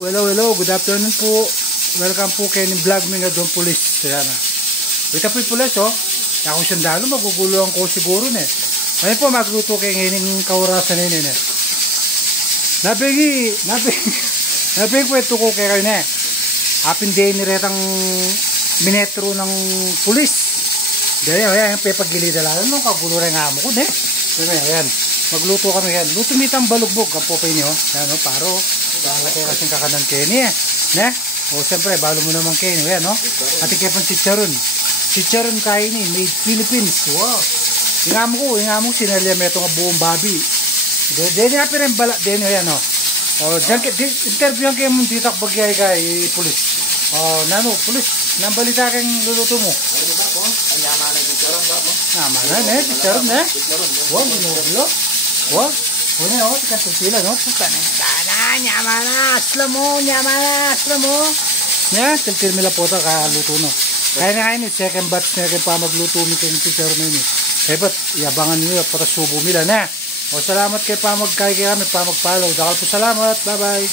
Hello, good afternoon po. Welcome po kay ni vlog mi nga doon pulis. Ayan na. Wait po yung pulis oh. Ako siyang dalo, maguguluhan ko siguro ne. Ayun po, magluto kay ngayon kaurasan na yun eh. Nabigi po ito ko kay kayo ne. Hapin day ni retang minetro ng pulis. Ganyan, ayan, pepagilid na lang. Anong kagulo rin nga mo ko ne. Ayan, magluto kami yan. Luto mitang balugbog. Ang po pa inyo. Ayan o, paro. Dahil kayo kasing kakanan kayo niya. Ne? O, siyempre, balo mo naman kayo. Ayan o. At ikipang chicharon. Chicharon kayo ni. Made Philippines. Wow. Ingamo ko sinalya may itong buong babi. Deni hapi rin bala. Deni ayan o. O, interview kayo mong dito bagyay kay pulis. O, nano, pulis. Nang balita kang luluto mo. Ano ba po? Ang yaman ng chicharon ba po? Naman na, chicharon na. Wow, ginugulo. Wow. Una o, tikang sila, no? Puta na. Nyamana, slamo. Nya, tiltil mila po ito, kaluto no. Kaya na kayo, second batch na kayo pa magluto mi kayong chicharon na yun. Kaya ba't, iabangan nyo para subo mila na. O, salamat kayo pa magkaya kami, pa mag-follow. Dakal po salamat, bye-bye.